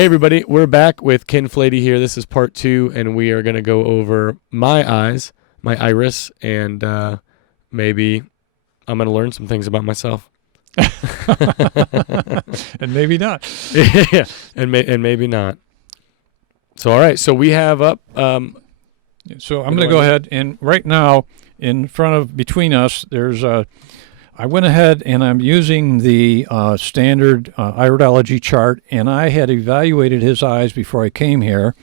Hey everybody, we're back with Ken Fladie here. This is part 2, and we are going to go over my eyes, my iris, and maybe I'm going to learn some things about myself. And maybe not. Yeah, and maybe not. So, all right, so we have up... So I'm going to go ahead, and right now, between us, there's I went ahead and I'm using the standard iridology chart, and I had evaluated his eyes before I came here.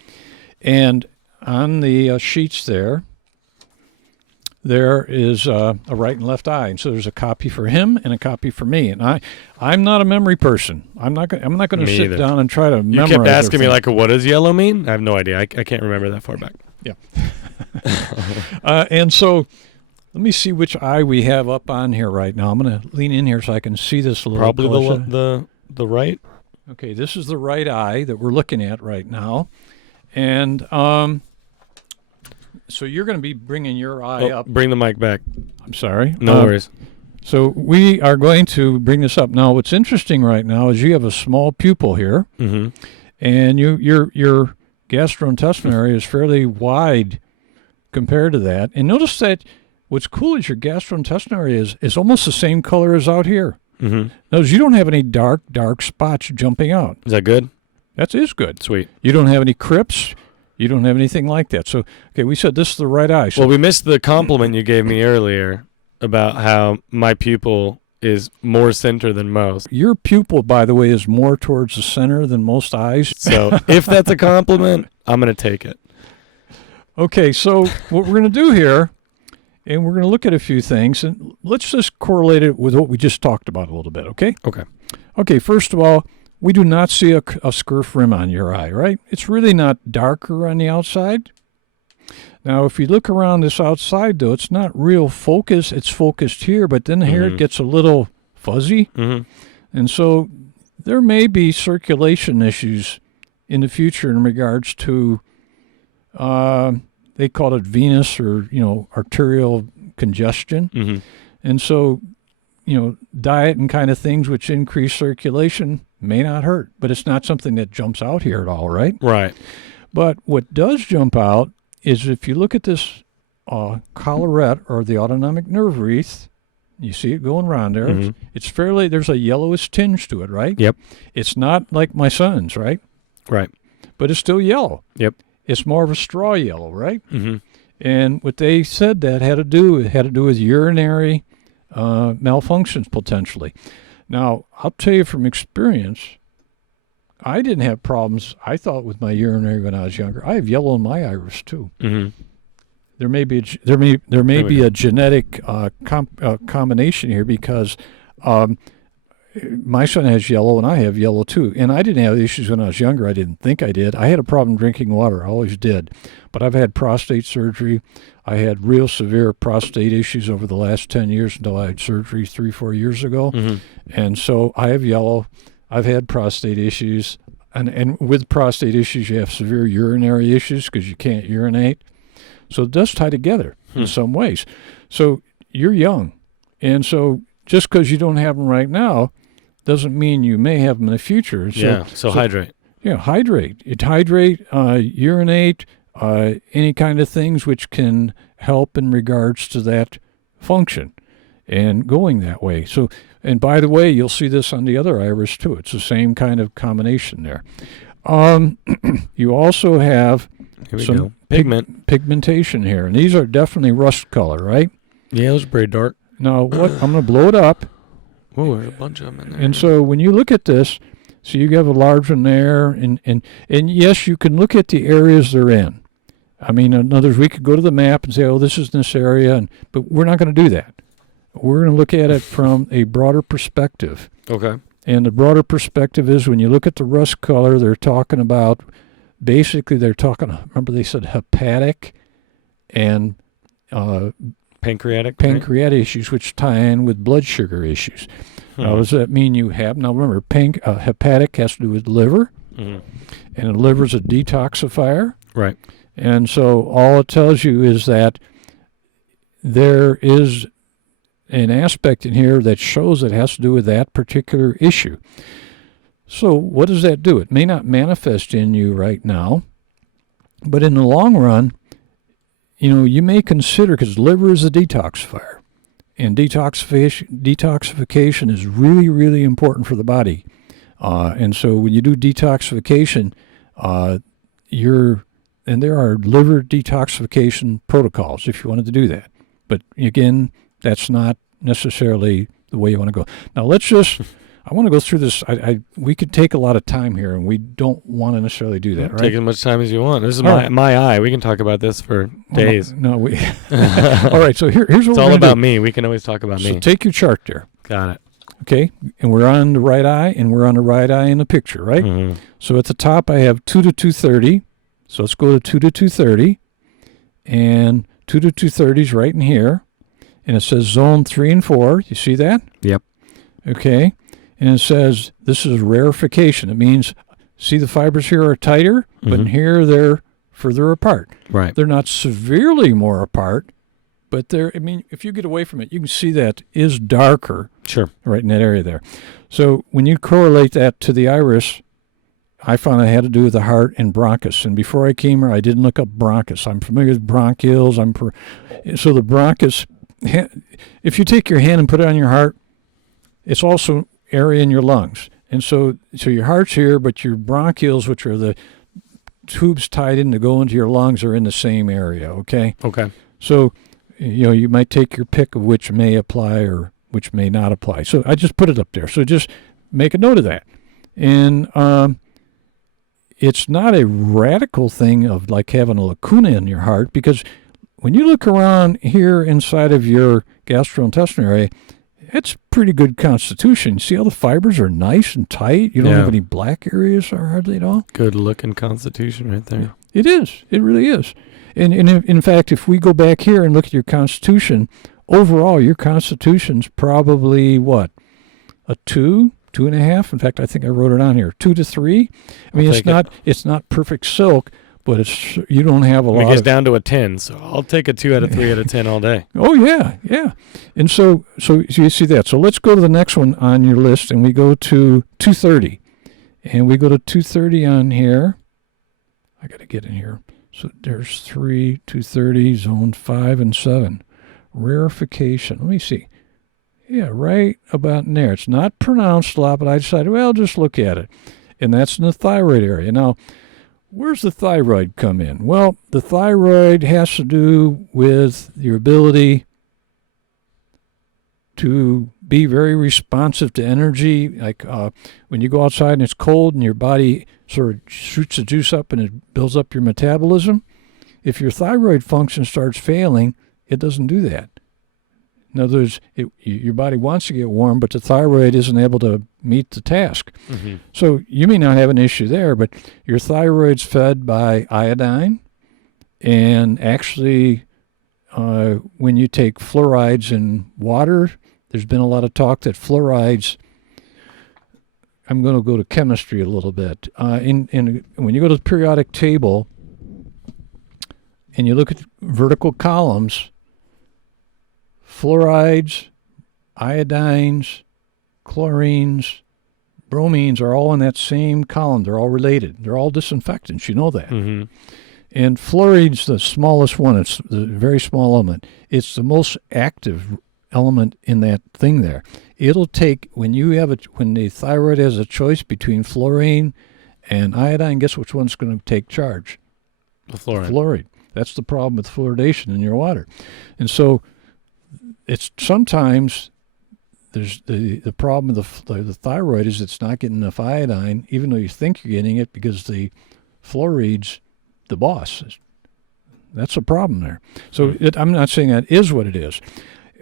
And on the sheets there is a right and left eye. And so there's a copy for him and a copy for me. And I'm not a memory person. I'm not going to sit either. down and try to memorize. You kept asking me, everything. what does yellow mean? I have no idea. I can't remember that far back. Yeah. And so let me see which eye we have up on here right now. I'm going to lean in here so I can see this a little Probably closer. the right. Okay, this is the right eye that we're looking at right now. And so you're going to be bringing your eye up. Bring the mic back. I'm sorry. No worries. So we are going to bring this up. Now, what's interesting right now is you have a small pupil here, and your gastrointestinal area is fairly wide compared to that. And notice that what's cool is your gastrointestinal area is almost the same color as out here. Notice you don't have any dark spots jumping out. Is that good? That is good. Sweet. You don't have any crypts. You don't have anything like that. So, okay, we said this is the right eye. So, Well, we missed the compliment you gave me earlier about how my pupil is more center than most. your pupil, by the way, is more towards the center than most eyes. So if that's a compliment, I'm going to take it. Okay, so what we're going to do here, and we're going to look at a few things, and let's just correlate it with what we just talked about a little bit, okay? Okay. Okay, first of all, we do not see a scurf rim on your eye, right? It's really not darker on the outside. Now, if you look around this outside, though, it's not real focused. It's focused here, but then here it gets a little fuzzy. And so there may be circulation issues in the future in regards to, they call it venous or, arterial congestion. And so, diet and kind of things which increase circulation may not hurt, but it's not something that jumps out here at all, right? Right. But what does jump out is if you look at this collarette or the autonomic nerve wreath, you see it going around there. It's fairly, there's a yellowish tinge to it, right? Yep. It's not like my son's, right? Right. But it's still yellow. Yep. It's more of a straw yellow, right? And what they said that had to do with urinary malfunctions potentially. Now, I'll tell you from experience, I didn't have problems, I thought, with my urinary when I was younger. I have yellow in my iris, too. There may be a genetic combination here because my son has yellow and I have yellow, too. And I didn't have issues when I was younger. I didn't think I did. I had a problem drinking water. I always did. But I've had prostate surgery. I had real severe prostate issues over the last 10 years until I had surgery 3-4 years ago. And so I have yellow. I've had prostate issues. And with prostate issues, you have severe urinary issues because you can't urinate. So it does tie together in some ways. So you're young. And so just because you don't have them right now doesn't mean you may have them in the future. So hydrate. Yeah, hydrate. Urinate, any kind of things which can help in regards to that function and going that way. So, and by the way, you'll see this on the other iris too. It's the same kind of combination there. You also have some pigmentation here, and these are definitely rust color, right? Yeah, those are pretty dark. Now, what I'm going to blow it up. Oh, there's a bunch of them in there. And so when you look at this, so you have a large one there, and yes, you can look at the areas they're in. I mean, in other words, we could go to the map and say, oh, this is this area, but we're not going to do that. We're going to look at it from a broader perspective. Okay. And the broader perspective is when you look at the rust color, they're talking about, remember they said hepatic and pancreatic issues, which tie in with blood sugar issues. Now, does that mean you have? Now, remember, hepatic has to do with liver, and the liver's a detoxifier. Right. And so all it tells you is that there is an aspect in here that shows it has to do with that particular issue. So what does that do? It may not manifest in you right now, but in the long run, you may consider, because liver is a detoxifier, and detoxification is really, really important for the body. And so when you do detoxification, and there are liver detoxification protocols if you wanted to do that. But again, that's not necessarily the way you want to go. Now I want to go through this. We could take a lot of time here, and we don't want to necessarily do that, right? Take as much time as you want. This is my eye. We can talk about this for days. No, we. All right, so here's what it's all about me. We can always talk about me. So take your chart there. Got it. Okay, and we're on the right eye, and we're on the right eye in the picture, right? Mm-hmm. So at the top, I have 2 to 230. So let's go to 2 to 230, and 2 to 230 is right in here, and it says zone 3 and 4. You see that? Yep. Okay. And it says this is rarefication. It means, see, the fibers here are tighter, but in here they're further apart. Right. They're not severely more apart, but if you get away from it, you can see that is darker. Sure. Right in that area there. So when you correlate that to the iris, I found it had to do with the heart and bronchus. And before I came here, I didn't look up bronchus. I'm familiar with bronchioles. So the bronchus, if you take your hand and put it on your heart, it's also area in your lungs. And so your heart's here, but your bronchioles, which are the tubes tied in to go into your lungs, are in the same area, okay? Okay. So, you might take your pick of which may apply or which may not apply. So I just put it up there. So just make a note of that. And it's not a radical thing of like having a lacuna in your heart, because when you look around here inside of your gastrointestinal area, it's pretty good constitution. See how the fibers are nice and tight? You don't have any black areas or hardly at all. Good looking constitution right there. It is. It really is. And in fact, if we go back here and look at your constitution, overall, your constitution's probably what? A 2, 2.5? In fact, I think I wrote it on here. 2 to 3. I mean, it's not perfect silk, but you don't have a lot. It gets down to a 10, so I'll take a 2 out of 3 out of 10 all day. Oh yeah. And so you see that. So let's go to the next one on your list, and we go to 230, and we go to 230 on here. I got to get in here. So there's 3, 230, zone 5 and 7, rarefication. Let me see. Yeah, right about in there. It's not pronounced a lot, but I decided, well, just look at it, and that's in the thyroid area. Now, where's the thyroid come in? Well, the thyroid has to do with your ability to be very responsive to energy. Like when you go outside and it's cold and your body sort of shoots the juice up and it builds up your metabolism. If your thyroid function starts failing, it doesn't do that. In other words, your body wants to get warm, but the thyroid isn't able to meet the task. Mm-hmm. So you may not have an issue there, but your thyroid's fed by iodine. And actually, when you take fluorides in water, there's been a lot of talk that fluorides, I'm going to go to chemistry a little bit. When you go to the periodic table and you look at vertical columns, fluorides, iodines, chlorines, bromines are all in that same column. They're all related. They're all disinfectants. You know that. Mm-hmm. And fluoride's the smallest one. It's the very small element. It's the most active element in that thing there. It'll take, when the thyroid has a choice between fluorine and iodine, guess which one's going to take charge? The fluoride. Fluoride. That's the problem with fluoridation in your water. And so it's sometimes there's the problem with the thyroid is it's not getting enough iodine, even though you think you're getting it, because the fluoride's the boss. That's a problem there. So I'm not saying that is what it is.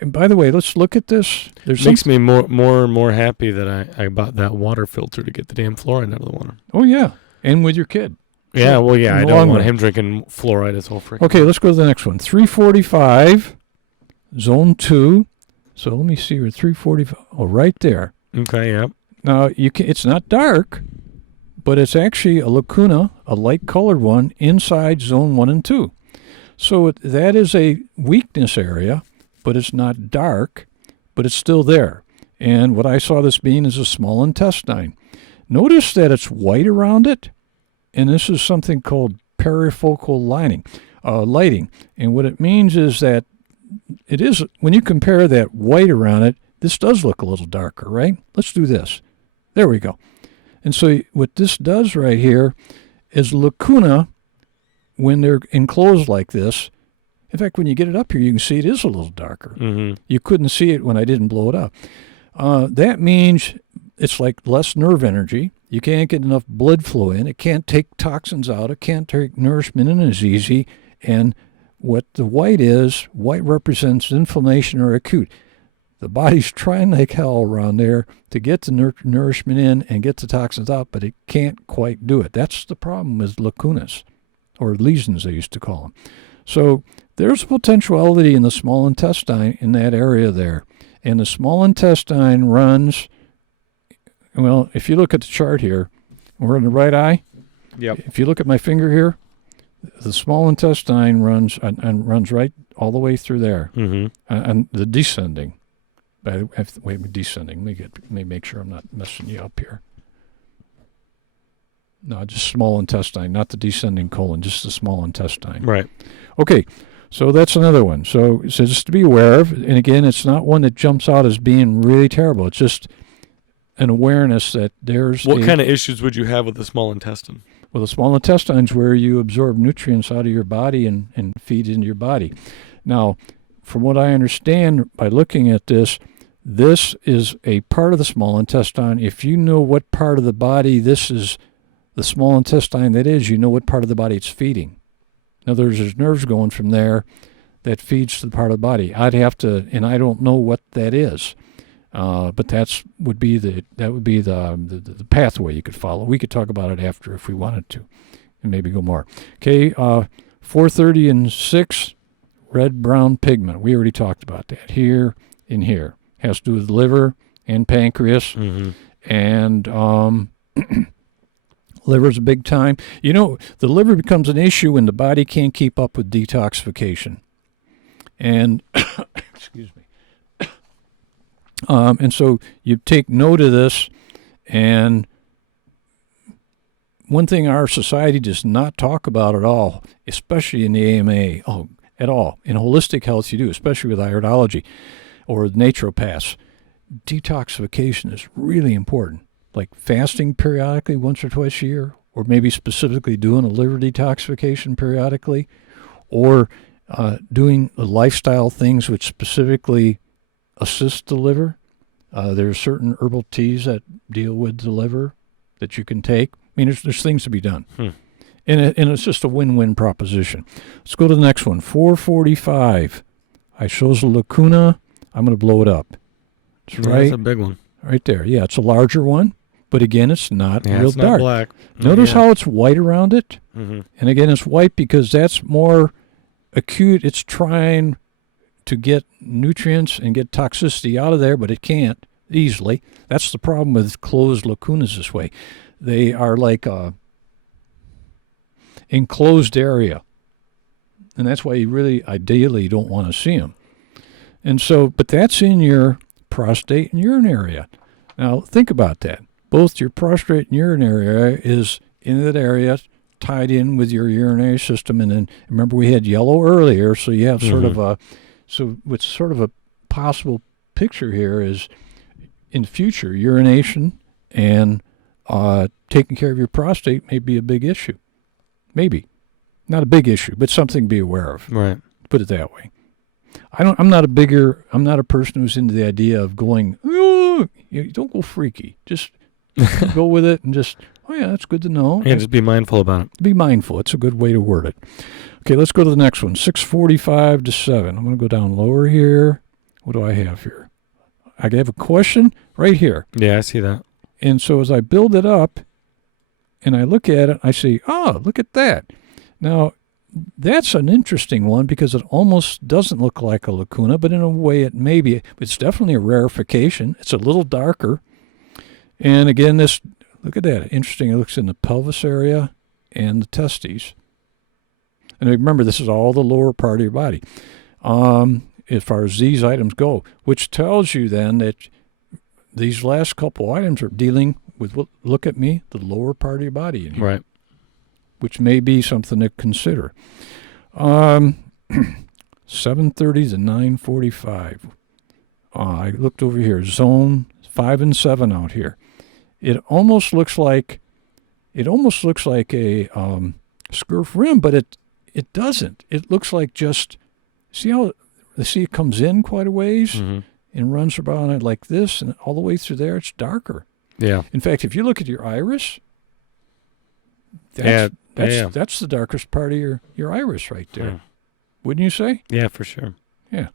And by the way, let's look at this. It makes me more and more happy that I bought that water filter to get the damn fluoride out of the water. Oh, yeah. And with your kid. Yeah, well, yeah, I don't want him drinking fluoride his whole freaking Okay, let's go to the next one. 345, zone 2. So let me see here. 345. Oh, right there. Okay, yeah. Now, it's not dark, but it's actually a lacuna, a light-colored one, inside zone 1 and 2. So that is a weakness area, but it's not dark, but it's still there. And what I saw this being is a small intestine. Notice that it's white around it, and this is something called perifocal lighting. And what it means is that it is, when you compare that white around it, this does look a little darker, right? Let's do this. There we go. And so what this does right here is lacuna, when they're enclosed like this. In fact, when you get it up here, you can see it is a little darker. Mm-hmm. You couldn't see it when I didn't blow it up. That means it's like less nerve energy. You can't get enough blood flow in. It can't take toxins out. It can't take nourishment in as easy. And what the white is, white represents inflammation or acute. The body's trying like hell around there to get the nourishment in and get the toxins out, but it can't quite do it. That's the problem with lacunas, or lesions they used to call them. So there's a potentiality in the small intestine in that area there. And the small intestine runs, well, if you look at the chart here, we're in the right eye. Yep. If you look at my finger here, the small intestine runs and runs right all the way through there. Mm-hmm. And the descending. Wait, descending. Let me make sure I'm not messing you up here. No, just small intestine, not the descending colon, just the small intestine. Right. Okay, so that's another one. So just to be aware of, and again, it's not one that jumps out as being really terrible. It's just an awareness that there's What kind of issues would you have with the small intestine? Well, the small intestine is where you absorb nutrients out of your body and feed into your body. Now, from what I understand by looking at this is a part of the small intestine. If you know what part of the body this is, the small intestine that is, you know what part of the body it's feeding. In other words, there's nerves going from there that feeds to the part of the body. I'd have to, and I don't know what that is, but that would be the pathway you could follow. We could talk about it after if we wanted to, and maybe go more. Okay, 430 and 6, red-brown pigment. We already talked about that. Here and here. Has to do with liver and pancreas, Mm-hmm. and liver's a big time. You know, the liver becomes an issue when the body can't keep up with detoxification. And, excuse me. And so you take note of this, and one thing our society does not talk about at all, especially in the AMA, at all. In holistic health you do, especially with iridology or naturopaths. Detoxification is really important. Like fasting periodically once or twice a year, or maybe specifically doing a liver detoxification periodically, or doing lifestyle things which specifically assist the liver. There are certain herbal teas that deal with the liver that you can take. I mean, there's things to be done. And it's just a win-win proposition. Let's go to the next one. 445. I shows a lacuna. I'm going to blow it up. It's right. That's a big one. Right there. Yeah, it's a larger one. But again, it's not real it's not dark. black. Notice how it's white around it? Mm-hmm. And again, it's white because that's more acute. It's trying to get nutrients and get toxicity out of there, but it can't easily. That's the problem with closed lacunas this way. They are like a enclosed area. And that's why you really, ideally, don't want to see them. And so, but that's in your prostate and urinary area. Now, think about that. Both your prostate and urinary area is in that area tied in with your urinary system. And then, remember, we had yellow earlier, so you have sort of a, so what's sort of a possible picture here is in the future, urination and taking care of your prostate may be a big issue. Maybe. Not a big issue, but something to be aware of. Right. Put it that way. I'm not a person who's into the idea of going, oh, you don't go freaky. Just go with it and just, oh yeah, that's good to know. Yeah, just be mindful about it. Be mindful. It's a good way to word it. Okay, let's go to the next one. 645 to 7. I'm going to go down lower here. What do I have here? I have a question right here. Yeah, I see that. And so as I build it up and I look at it, I see, oh, look at that. Now, that's an interesting one because it almost doesn't look like a lacuna, but in a way it may be. It's definitely a rarefication. It's a little darker. And again, this, look at that. Interesting. It looks in the pelvis area and the testes. And remember, this is all the lower part of your body as far as these items go, which tells you then that these last couple items are dealing look at me, the lower part of your body in here, Right. which may be something to consider. 7:30 to 9:45. I looked over here, zone 5 and 7 out here. It almost looks like a scurf rim, but it doesn't. It looks like just see it comes in quite a ways Mm-hmm. and runs around like this, and all the way through there it's darker. Yeah. In fact, if you look at your iris, Yeah. that's the darkest part of your iris right there. Yeah. Wouldn't you say? Yeah, for sure. Yeah.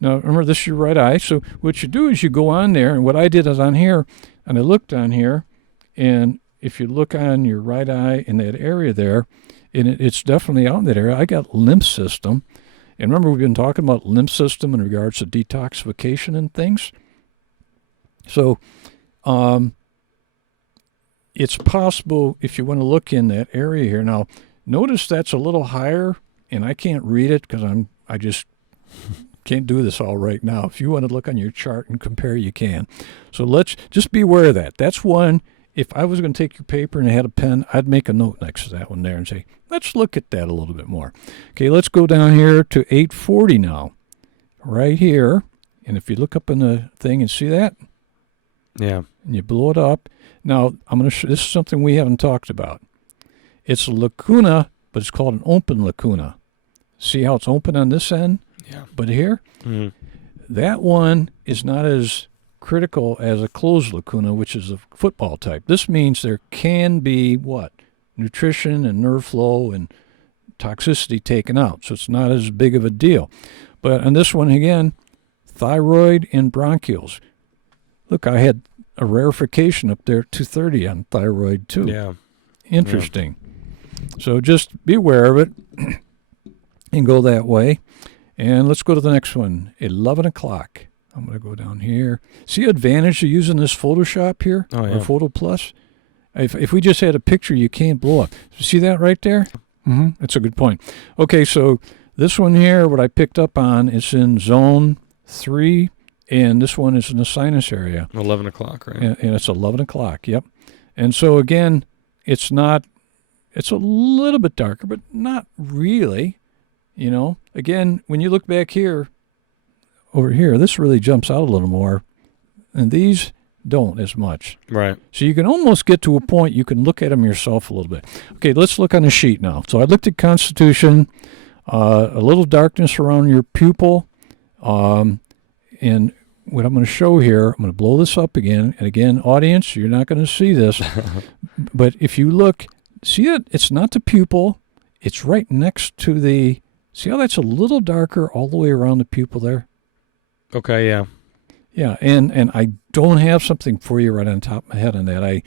Now, remember, this is your right eye. So what you do is you go on there, and what I did is on here, and I looked on here, and if you look on your right eye in that area there, and it's definitely out in that area, I got lymph system. And remember, we've been talking about lymph system in regards to detoxification and things. So it's possible if you want to look in that area here. Now, notice that's a little higher, and I can't read it because I just can't do this all right now. If you want to look on your chart and compare, you can. So let's just be aware of that. That's one. If I was going to take your paper and I had a pen, I'd make a note next to that one there and say, let's look at that a little bit more. Okay, let's go down here to 840 now, right here. And if you look up in the thing and see that, Yeah. and you blow it up. Now, I'm going to show this is something we haven't talked about. It's a lacuna, but it's called an open lacuna. See how it's open on this end? Yeah. But here, Mm-hmm. that one is not as critical as a closed lacuna, which is a football type. This means there can be what? Nutrition and nerve flow and toxicity taken out. So it's not as big of a deal. But on this one, again, thyroid and bronchioles. Look, I had a rarefication up there, 230 on thyroid too. Yeah. Interesting. So just be aware of it and go that way. And let's go to the next one, 11 o'clock. I'm going to go down here. See the advantage of using this Photoshop here? Oh, yeah. Or Photo Plus? If we just had a picture, you can't blow up. See that right there? Mm-hmm. That's a good point. Okay, so this one here, what I picked up on, is in zone 3, and this one is in the sinus area. 11 o'clock, right? And it's 11 o'clock, yep. And so, again, it's a little bit darker, but not really. You know, again, when you look back here, over here, this really jumps out a little more, and these don't as much. Right. So you can almost get to a point you can look at them yourself a little bit. Okay, let's look on the sheet now. So I looked at constitution, a little darkness around your pupil, and what I'm going to show here, I'm going to blow this up again. And again, audience, you're not going to see this, but if you look, see it? It's not the pupil. It's right next to the, see how that's a little darker all the way around the pupil there? Okay, yeah. Yeah, and I don't have something for you right on top of my head on that.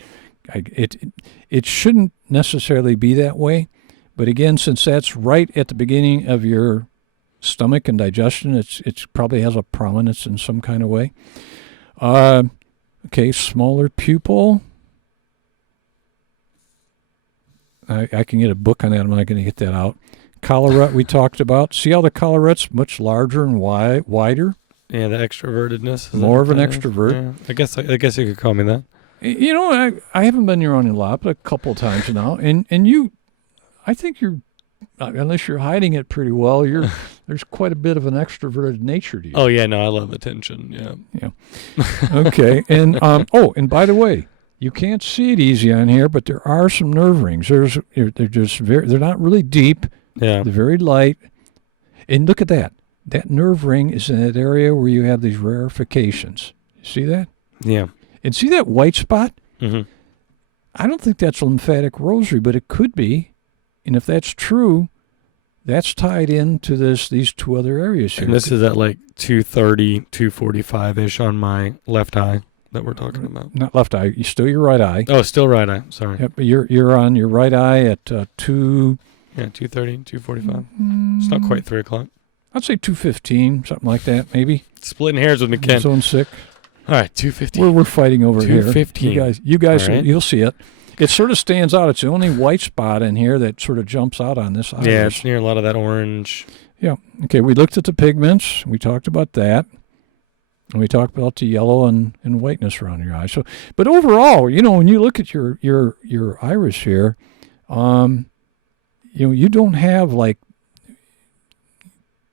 It shouldn't necessarily be that way, but again, since that's right at the beginning of your stomach and digestion, it probably has a prominence in some kind of way. Okay, smaller pupil. I can get a book on that. I'm not going to get that out. Collarette we talked about. See how the collarette's much larger and wider? Yeah, the extrovertedness. More of an extrovert. Yeah. I guess you could call me that. You know, I haven't been around you a lot, but a couple of times now. And you, I think you're, unless you're hiding it pretty well, there's quite a bit of an extroverted nature to you. Oh, yeah, no, I love attention, yeah. Yeah. Okay. And, and by the way, you can't see it easy on here, but there are some nerve rings. They're just they're not really deep. Yeah. They're very light. And look at that. That nerve ring is in that area where you have these rarefications. You see that? Yeah. And see that white spot? Mm-hmm. I don't think that's lymphatic rosary, but it could be. And if that's true, that's tied into these two other areas here. And this is at like 230, 245-ish on my left eye that we're talking about. Not left eye. You still your right eye. Oh, still right eye. Sorry. Yep. You're on your right eye at 2. Yeah, 230, 245. It's not quite 3 o'clock. I'd say 2:15, something like that, maybe. Splitting hairs with me, Ken. Zone 6. All right, 2:15. We're fighting over here. 2:15. You guys, All right. You'll see it. It sort of stands out. It's the only white spot in here that sort of jumps out on this iris. Yeah, it's near a lot of that orange. Yeah. Okay, we looked at the pigments. We talked about that. And we talked about the yellow and whiteness around your eye. So, but overall, when you look at your iris here, you don't have like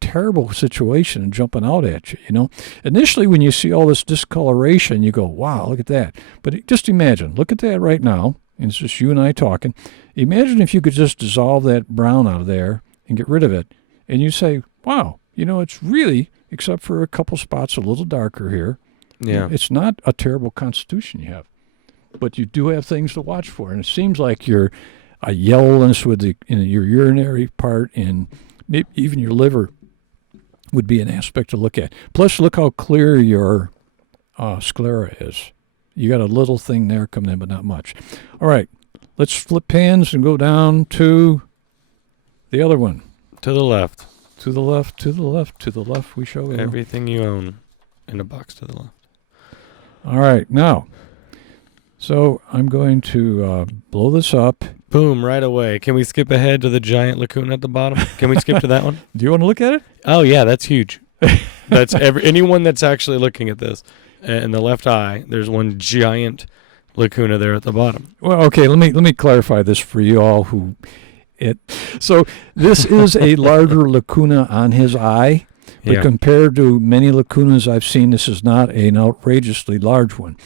terrible situation jumping out at you. Initially, when you see all this discoloration, you go, wow, look at that. But just imagine, look at that right now. And it's just you and I talking. Imagine if you could just dissolve that brown out of there and get rid of it. And you say, wow, it's really, except for a couple spots a little darker here. Yeah. It's not a terrible constitution you have. But you do have things to watch for. And it seems like you're a yellowness with your urinary part and maybe even your liver would be an aspect to look at. Plus, look how clear your sclera is. You got a little thing there coming in, but not much. All right, let's flip pans and go down to the other one. To the left. To the left, to the left, to the left. We show you everything you own in a box to the left. All right, now, so I'm going to blow this up. Boom, right away. Can we skip ahead to the giant lacuna at the bottom? Can we skip to that one? Do you want to look at it? Oh, yeah, that's huge. That's anyone that's actually looking at this. In the left eye, there's one giant lacuna there at the bottom. Well, okay, let me clarify this for you all so this is a larger lacuna on his eye, but compared to many lacunas I've seen, this is not an outrageously large one.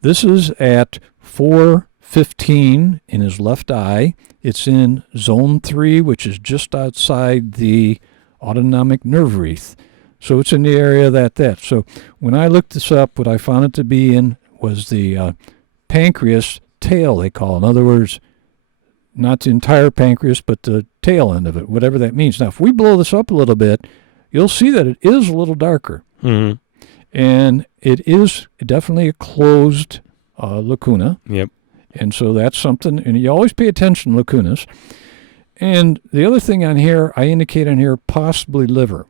This is at 415 in his left eye. It's in zone 3, which is just outside the autonomic nerve wreath. So it's in the area of that. So when I looked this up, what I found it to be in was the pancreas tail, they call it. In other words, not the entire pancreas, but the tail end of it, whatever that means. Now, if we blow this up a little bit, you'll see that it is a little darker. Mm-hmm. And it is definitely a closed lacuna. Yep. And so that's something, and you always pay attention to lacunas. And the other thing on here, I indicate on here, possibly liver.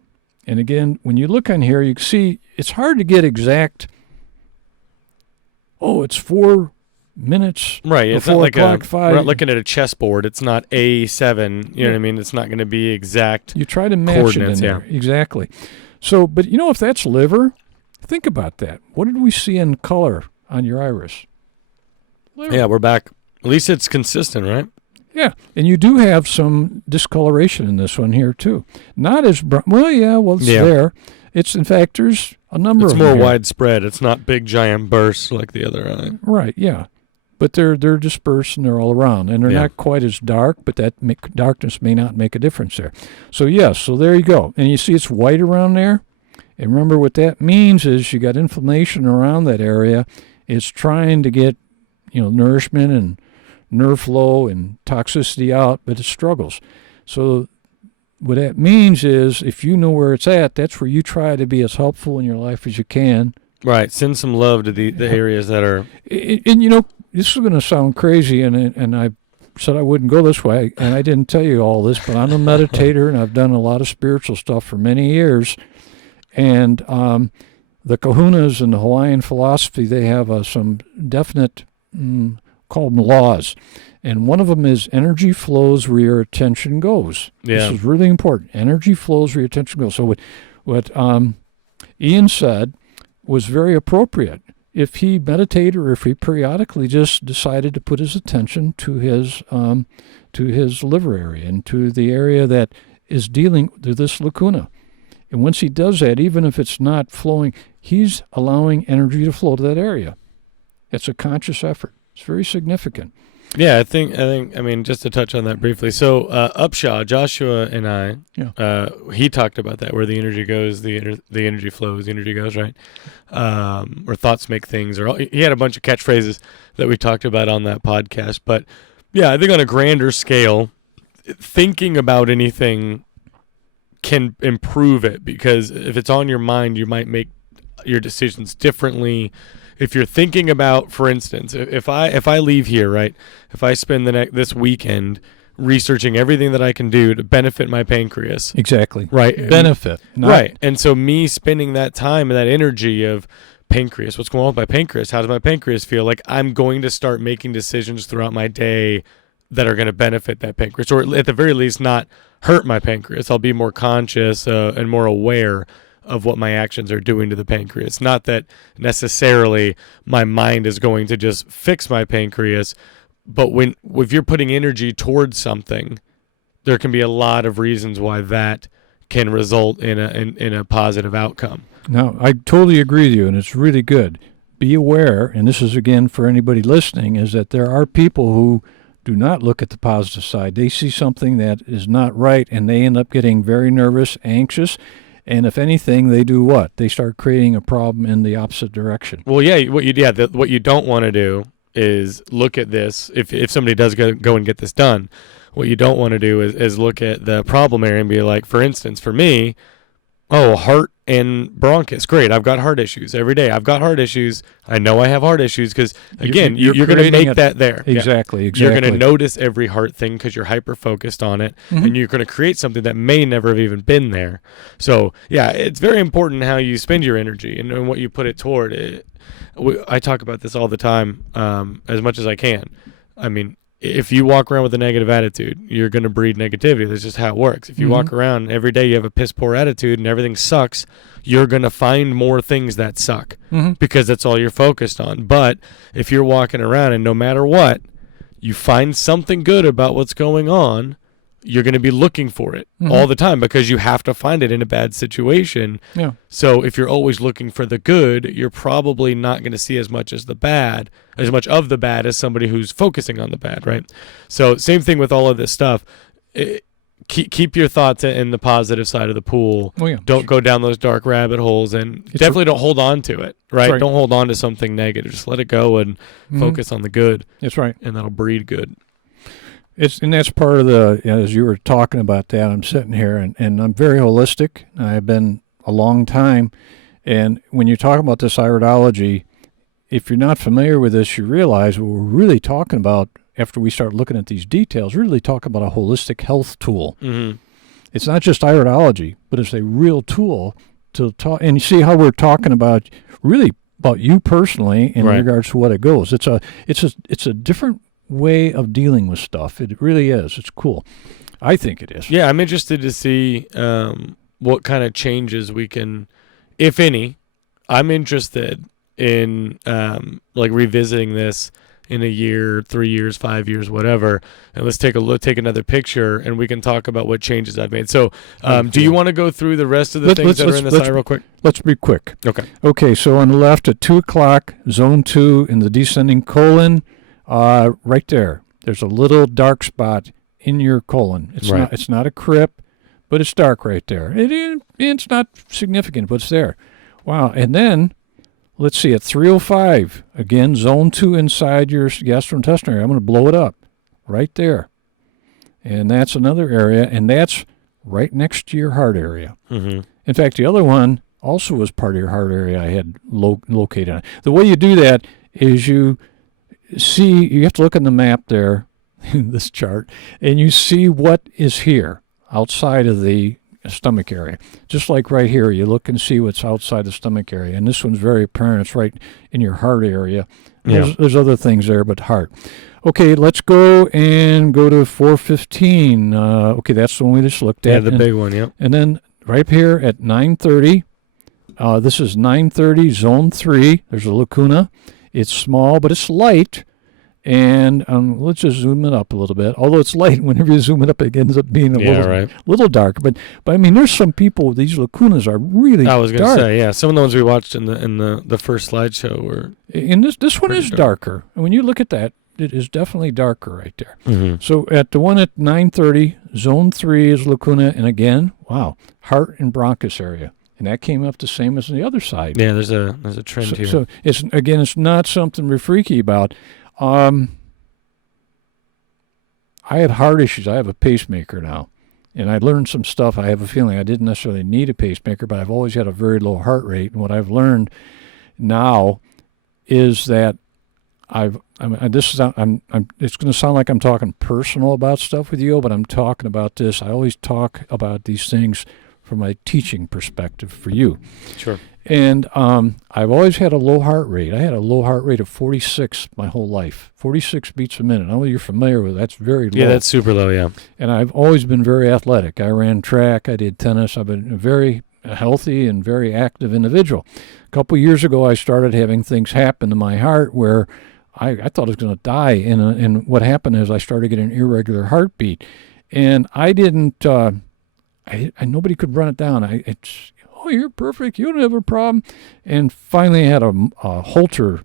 And again, when you look on here, you can see it's hard to get exact, it's 4 minutes. Right. It's not like we're not looking at a chessboard. It's not A7. You know what I mean? It's not going to be exact. You try to match it in there. Exactly. So, but if that's liver, think about that. What did we see in color on your iris? Liver. Yeah, we're back. At least it's consistent, right? Yeah, and you do have some discoloration in this one here, too. Not as bright. Well, it's there. It's, in fact, there's a number of them. It's more widespread. It's not big, giant bursts like the other eye. Right, yeah. But they're dispersed and they're all around. And they're not quite as dark, but that darkness may not make a difference there. So, yes, so there you go. And you see it's white around there? And remember what that means is you got inflammation around that area. It's trying to get, nourishment and nerve flow and toxicity out, but it struggles. So what that means is if you know where it's at, that's where you try to be as helpful in your life as you can. Right. Send some love to the areas that are... And this is going to sound crazy, and I said I wouldn't go this way, and I didn't tell you all this, but I'm a meditator, and I've done a lot of spiritual stuff for many years. And the kahunas and the Hawaiian philosophy, they have some definite... called them laws, and one of them is energy flows where your attention goes. Yeah. This is really important. Energy flows where your attention goes. So what Ian said was very appropriate. If he meditated or if he periodically just decided to put his attention to his liver area and to the area that is dealing with this lacuna. And once he does that, even if it's not flowing, he's allowing energy to flow to that area. It's a conscious effort. It's very significant. Yeah, I think. Just to touch on that briefly. So, Upshaw, Joshua, and I, he talked about that, where the energy goes, the energy flows, the energy goes, right? Or thoughts make things. Or he had a bunch of catchphrases that we talked about on that podcast. But yeah, I think on a grander scale, thinking about anything can improve it, because if it's on your mind, you might make your decisions differently. If you're thinking about, for instance, if I leave here, right, if I spend this weekend researching everything that I can do to benefit my pancreas. Exactly. Right. Benefit. Right. And so me spending that time and that energy of pancreas, what's going on with my pancreas? How does my pancreas feel? Like, I'm going to start making decisions throughout my day that are going to benefit that pancreas, or at the very least not hurt my pancreas. I'll be more conscious and more aware of what my actions are doing to the pancreas. Not that necessarily my mind is going to just fix my pancreas, but if you're putting energy towards something, there can be a lot of reasons why that can result in a positive outcome. No, I totally agree with you, and it's really good. Be aware, and this is again for anybody listening, is that there are people who do not look at the positive side. They see something that is not right, and they end up getting very nervous, anxious, and if anything, they do what? They start creating a problem in the opposite direction. Well, yeah, what you don't want to do is look at this. If somebody does go and get this done, what you don't want to do is look at the problem area and be like, for instance, for me, heart and bronchus. Great, I've got heart issues every day. I've got heart issues. I know I have heart issues because, again, you're going to make that there. Exactly. You're going to notice every heart thing because you're hyper-focused on it, and you're going to create something that may never have even been there. So, yeah, it's very important how you spend your energy and what you put it toward. I talk about this all the time as much as I can. I mean, if you walk around with a negative attitude, you're going to breed negativity. That's just how it works. If you walk around every day, you have a piss poor attitude and everything sucks, you're going to find more things that suck because that's all you're focused on. But if you're walking around and no matter what, you find something good about what's going on, you're going to be looking for it all the time because you have to find it in a bad situation. Yeah. So if you're always looking for the good, you're probably not going to see as much of the bad as somebody who's focusing on the bad, right? So same thing with all of this stuff. Keep your thoughts in the positive side of the pool. Oh, yeah. Don't go down those dark rabbit holes, and definitely don't hold on to it, right? Right. Don't hold on to something negative. Just let it go and focus on the good. That's right. And that'll breed good. And that's part of as you were talking about that, I'm sitting here and I'm very holistic. I've been a long time. And when you talk about this iridology, if you're not familiar with this, you realize what we're really talking about after we start looking at these details, really talking about a holistic health tool. Mm-hmm. It's not just iridology, but it's a real tool to talk. And you see how we're talking about you personally in regards to what it goes. It's a different way of dealing with stuff. It really is. It's cool. I think it is. Yeah, I'm interested to see what kind of changes we can, if any. I'm interested in revisiting this in a year, 3 years, 5 years, whatever, and let's take another picture, and we can talk about what changes I've made. So, do you want to go through the rest of the things that are in this eye real quick? Let's be quick. Okay. So on the left at 2 o'clock, zone 2 in the descending colon, right there. There's a little dark spot in your colon. It's not a crypt, but it's dark right there. It's not significant, but it's there. Wow. And then, let's see, at 3:05, again, zone 2 inside your gastrointestinal area. I'm going to blow it up right there. And that's another area, and that's right next to your heart area. Mm-hmm. In fact, the other one also was part of your heart area I had located on. The way you do that is you have to look on the map there, this chart, and you see what is here outside of the stomach area. Just like right here, you look and see what's outside the stomach area. And this one's very apparent. It's right in your heart area. There's other things there, but heart. Okay, let's go to 415. Okay, that's the one we just looked at. Yeah, the big one, yeah. And then right here at 930, this is 930, zone 3. There's a lacuna. It's small, but it's light, and let's just zoom it up a little bit. Although it's light, whenever you zoom it up, it ends up being a little dark. But I mean, there's some people. These lacunas are really dark. I was going to say, yeah. Some of the ones we watched in the first slideshow were. And this one is darker. And when you look at that, it is definitely darker right there. Mm-hmm. So at the one at 930, zone 3 is lacuna, and again, wow, heart and bronchus area. And that came up the same as the other side. Yeah, there's a trend here. So it's not something we're freaky about. I had heart issues. I have a pacemaker now. And I learned some stuff. I have a feeling I didn't necessarily need a pacemaker, but I've always had a very low heart rate. And what I've learned now is that it's going to sound like I'm talking personal about stuff with you, but I'm talking about this. I always talk about these things from a teaching perspective for you. Sure. And I've always had a low heart rate. I had a low heart rate of 46 my whole life, 46 beats a minute. I know you're familiar with that. That's very low. Yeah, that's super low, yeah. And I've always been very athletic. I ran track. I did tennis. I've been very a healthy and very active individual. A couple years ago, I started having things happen to my heart where I thought I was going to die. And what happened is I started getting an irregular heartbeat. And I didn't, nobody could run it down. Oh, you're perfect. You don't have a problem. And finally I had a Holter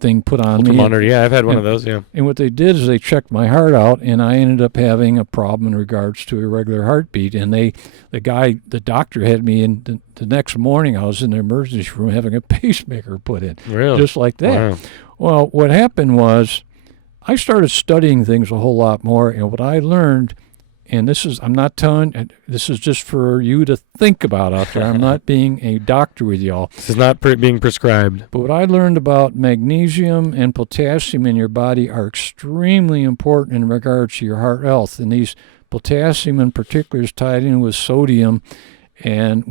thing put on Holter me. monitor. Yeah, I've had one of those, yeah. And what they did is they checked my heart out, and I ended up having a problem in regards to irregular heartbeat. And the doctor had me in the next morning. I was in the emergency room having a pacemaker put in. Really? Just like that. Wow. Well, what happened was I started studying things a whole lot more, and what I learned, and I'm not telling, this is just for you to think about out there. I'm not being a doctor with y'all. This is not being prescribed. But what I learned about magnesium and potassium in your body are extremely important in regards to your heart health. And these potassium in particular is tied in with sodium. And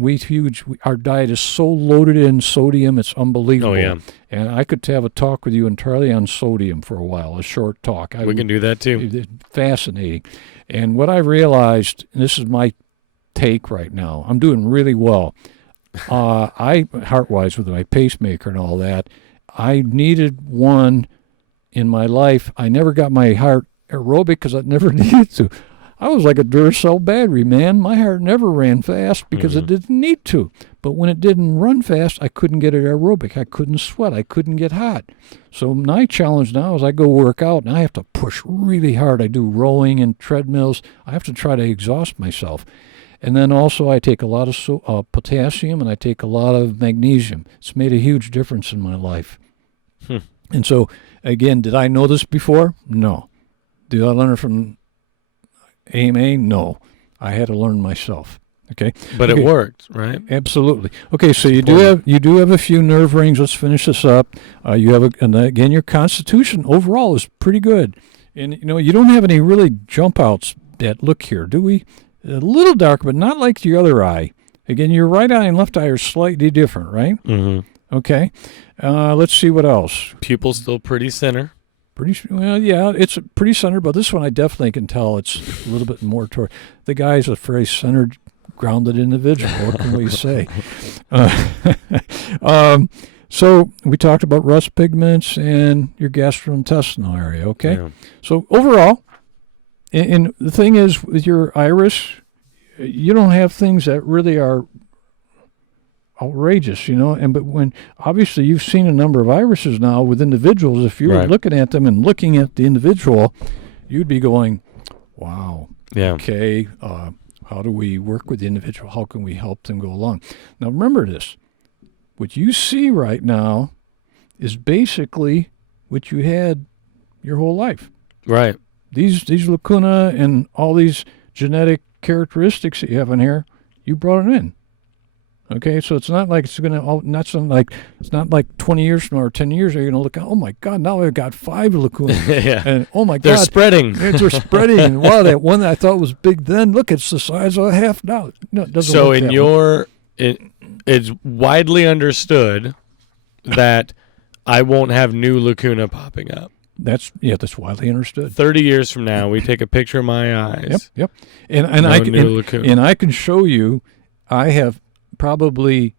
our diet is so loaded in sodium, it's unbelievable. Oh, yeah. And I could have a talk with you entirely on sodium for a while, a short talk. We can do that too. Fascinating. And what I realized, and this is my take right now, I'm doing really well. Heart-wise with my pacemaker and all that, I needed one in my life. I never got my heart aerobic because I never needed to. I was like a Duracell battery, man. My heart never ran fast because it didn't need to. But when it didn't run fast, I couldn't get it aerobic. I couldn't sweat. I couldn't get hot. So my challenge now is I go work out, and I have to push really hard. I do rowing and treadmills. I have to try to exhaust myself. And then also I take a lot of potassium, and I take a lot of magnesium. It's made a huge difference in my life. And so, again, did I know this before? No. Did I learn it from AMA? No. I had to learn myself. Okay. But it worked, right? Absolutely. Okay, so you do have a few nerve rings. Let's finish this up. And again, your constitution overall is pretty good. And you don't have any really jump outs that look here, do we? A little dark, but not like your other eye. Again, your right eye and left eye are slightly different, right? Mm-hmm. Okay. Let's see what else. Pupil's still pretty center. Well, yeah, it's pretty centered, but this one I definitely can tell it's a little bit more toward. The guy's a very centered, grounded individual. What can we say? So we talked about rust pigments and your gastrointestinal area, okay? Yeah. So overall, and the thing is with your iris, you don't have things that really are outrageous, but when obviously you've seen a number of irises now with individuals, if you were looking at them and looking at the individual, you'd be going, wow, okay, how do we work with the individual? How can we help them go along? Now remember this, what you see right now is basically what you had your whole life. Right. These lacuna and all these genetic characteristics that you have in here, you brought them in. Okay, so it's not like it's not like 20 years from now or 10 years you're going to look at, oh my God, now I've got 5 lacunas. Yeah. And oh my God. They're spreading. They're spreading. And wow, that one that I thought was big then, look, it's the size of a half now. No, it doesn't so look that way. It's widely understood that I won't have new lacuna popping up. That's widely understood. 30 years from now, we take a picture of my eyes. Yep. And I can show you, I have probably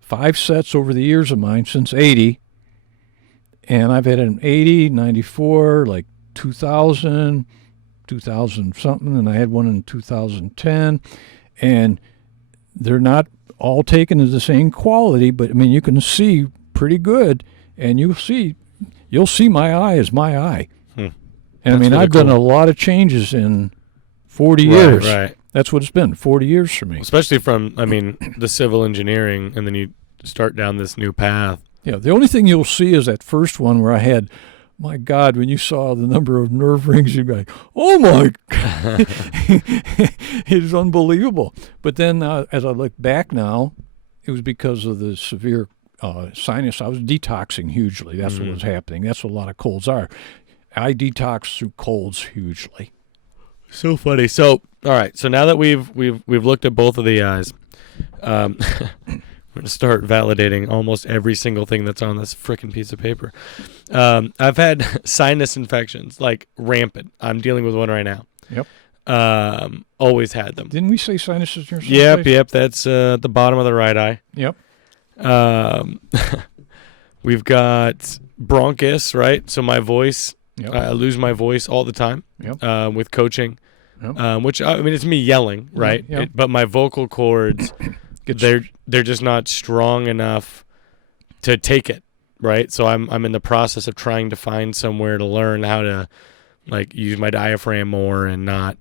5 sets over the years of mine since 80, and I've had an 80, 94, like 2000 something, and I had one in 2010, and they're not all taken as the same quality, but I mean you can see pretty good, and you'll see my eye as my eye. And I mean, I've done a lot of changes in 40 years. Right. That's what it's been, 40 years for me. Especially from, the civil engineering, and then you start down this new path. Yeah, the only thing you'll see is that first one where I had, my God, when you saw the number of nerve rings, you'd be like, oh my God. It's unbelievable. But then as I look back now, it was because of the severe sinus. I was detoxing hugely. That's what was happening. That's what a lot of colds are. I detox through colds hugely. So funny. So, all right. So now that we've looked at both of the eyes, we're going to start validating almost every single thing that's on this frickin' piece of paper. I've had sinus infections, like rampant. I'm dealing with one right now. Yep. Always had them. Didn't we say sinuses in your Yep. That's at the bottom of the right eye. Yep. We've got bronchus, right? So my voice, Yep. I lose my voice all the time. Yep. With coaching, Yep. which I mean, it's me yelling, right? Yep. But my vocal cords, they're just not strong enough to take it, right? So I'm in the process of trying to find somewhere to learn how to like use my diaphragm more and not,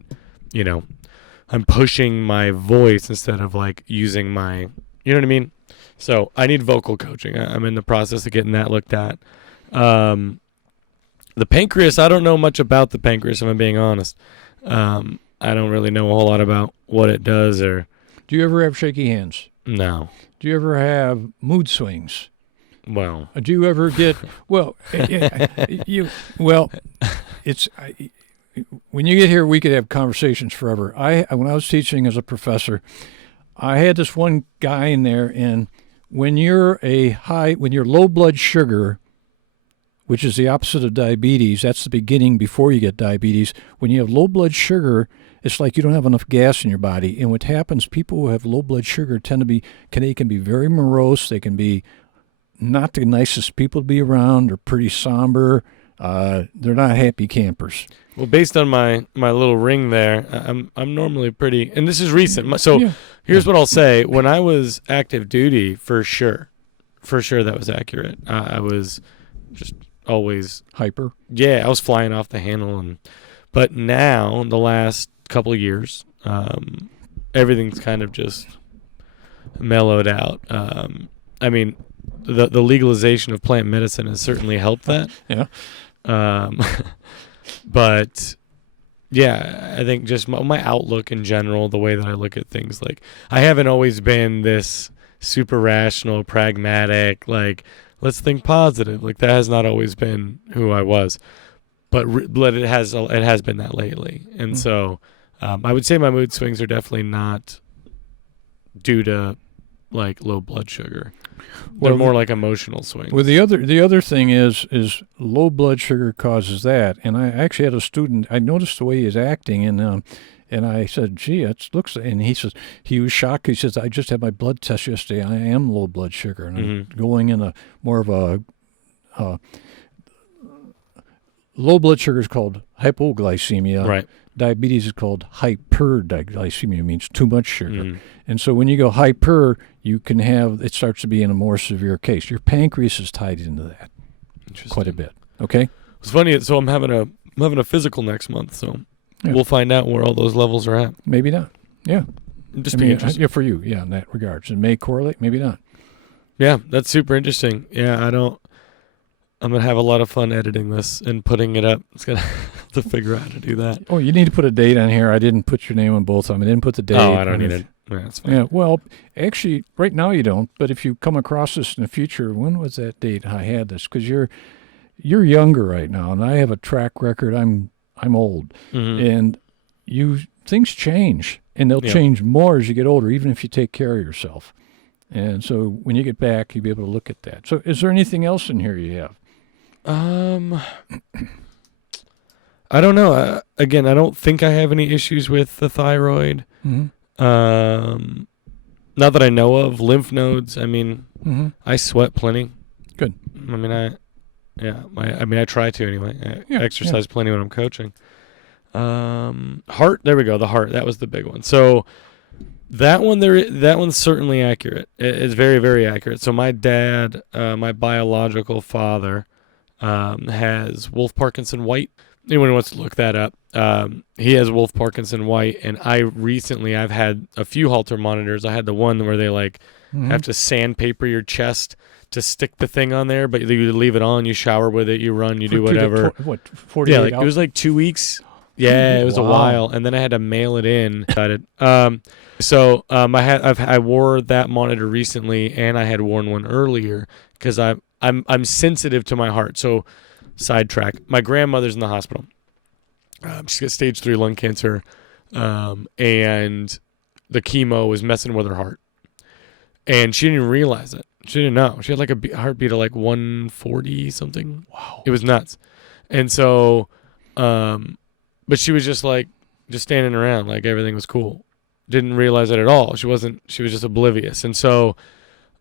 I'm pushing my voice instead of like using my, you know what I mean? So I need vocal coaching. I'm in the process of getting that looked at. The pancreas, I don't know much about the pancreas, if I'm being honest. I don't really know a whole lot about what it does or. Do you ever have shaky hands? No. Do you ever have mood swings? Well. Do you ever get, it's, when you get here, we could have conversations forever. When I was teaching as a professor, I had this one guy in there, and when you're low blood sugar, which is the opposite of diabetes, that's the beginning before you get diabetes. When you have low blood sugar, it's like you don't have enough gas in your body. And what happens, people who have low blood sugar can be very morose. They can be not the nicest people to be around. They're pretty somber. They're not happy campers. Well, based on my little ring there, I'm normally pretty, and this is recent. So here's what I'll say. When I was active duty, for sure that was accurate. I was just always hyper. Yeah, I was flying off the handle, but now the last couple of years, everything's kind of just mellowed out. I mean, the legalization of plant medicine has certainly helped that. Yeah. But yeah, I think just my outlook in general, the way that I look at things, like I haven't always been this super rational, pragmatic, like let's think positive. Like that has not always been who I was, but it has been that lately. And so I would say my mood swings are definitely not due to like low blood sugar. They're more like emotional swings. Well, the other thing is low blood sugar causes that. And I actually had a student. I noticed the way he was acting, and I said, "Gee, it looks." And he says he was shocked. He says, "I just had my blood test yesterday. I am low blood sugar, and I'm going in a more of a low blood sugar is called hypoglycemia. Right. Diabetes is called hyperglycemia, means too much sugar. And so when you go hyper, you can it starts to be in a more severe case. Your pancreas is tied into that quite a bit. Okay? It's funny. So I'm having a physical next month, so we'll find out where all those levels are at. Maybe not. Yeah. Interesting. For you, in that regards. It may correlate, maybe not. Yeah, that's super interesting. Yeah, I'm going to have a lot of fun editing this and putting it up. It's going to have to figure out how to do that. Oh, you need to put a date on here. I didn't put your name on both of them. I didn't put the date. Oh, I don't need it. Yeah, that's fine. Yeah, well, actually, right now you don't. But if you come across this in the future, when was that date I had this? Because you're younger right now, and I have a track record. I'm old, and things change, and they'll change more as you get older, even if you take care of yourself. And so when you get back, you'll be able to look at that. So is there anything else in here you have? I don't know. Again, I don't think I have any issues with the thyroid. Not that I know of. Lymph nodes. I mean, I sweat plenty. Good. I mean, I try to anyway. I exercise plenty when I'm coaching. Heart. There we go. The heart. That was the big one. So that one's certainly accurate. It's very, very accurate. So my dad, my biological father, has Wolff Parkinson White. Anyone who wants to look that up, he has Wolff Parkinson White, and I've had a few Holter monitors. I had the one where they have to sandpaper your chest to stick the thing on there, but you leave it on, you shower with it, you run, you do whatever. 48 hours? It was like 2 weeks. Yeah, it was a while, and then I had to mail it in. So I wore that monitor recently, and I had worn one earlier because I'm sensitive to my heart. So, sidetrack. My grandmother's in the hospital. She's got stage 3 lung cancer, and the chemo was messing with her heart, and she didn't even realize it. She didn't know. She had like a heartbeat of like 140 something. Wow, it was nuts. And so, but she was just like, just standing around like everything was cool. Didn't realize it at all. She was just oblivious. And so